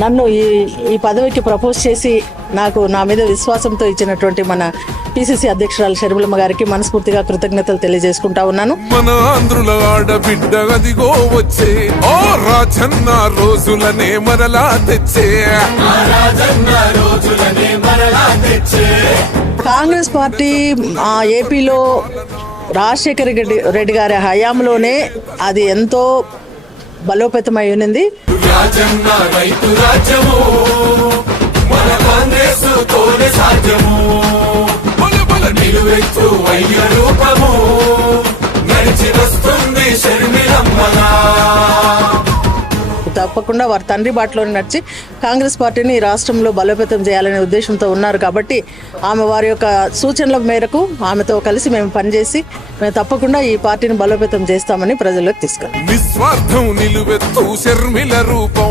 నన్ను ఈ పదవికి ప్రపోజ్ చేసి నాకు నా మీద విశ్వాసంతో ఇచ్చినటువంటి మన పిసిసి అధ్యక్షురాలు షర్మిలమ్మ గారికి మనస్ఫూర్తిగా కృతజ్ఞతలు తెలియజేసుకుంటా ఉన్నాను. మన ఆంధ్రుల ఆడబిడ్డ అదిగో వచ్చే ఓ రాజన్న రోజులనే మరలా తెచ్చే కాంగ్రెస్ పార్టీ ఏపీలో రాజశేఖర రెడ్డి గారి హయాంలోనే అది ఎంతో బలోపేతమై ఉన్నది. రాజన్న రైతు రాజ్యము మన కాంగ్రెస్ తోనే సాధ్యము బల బల నిలువెత్తు వైద్య రూపము నడిచి వస్తుంది షర్మిలమ్మగా. తప్పకుండా వారి తండ్రి బాటలోనే నడిచి కాంగ్రెస్ పార్టీని ఈ రాష్ట్రంలో బలోపేతం చేయాలనే ఉద్దేశంతో ఉన్నారు. కాబట్టి ఆమె వారి యొక్క సూచనల మేరకు ఆమెతో కలిసి మేము పనిచేసి మేము తప్పకుండా ఈ పార్టీని బలోపేతం చేస్తామని ప్రజల్లోకి తీసుకెళ్తాం. నిస్వార్థం నిలువెత్తు షర్మిల రూపం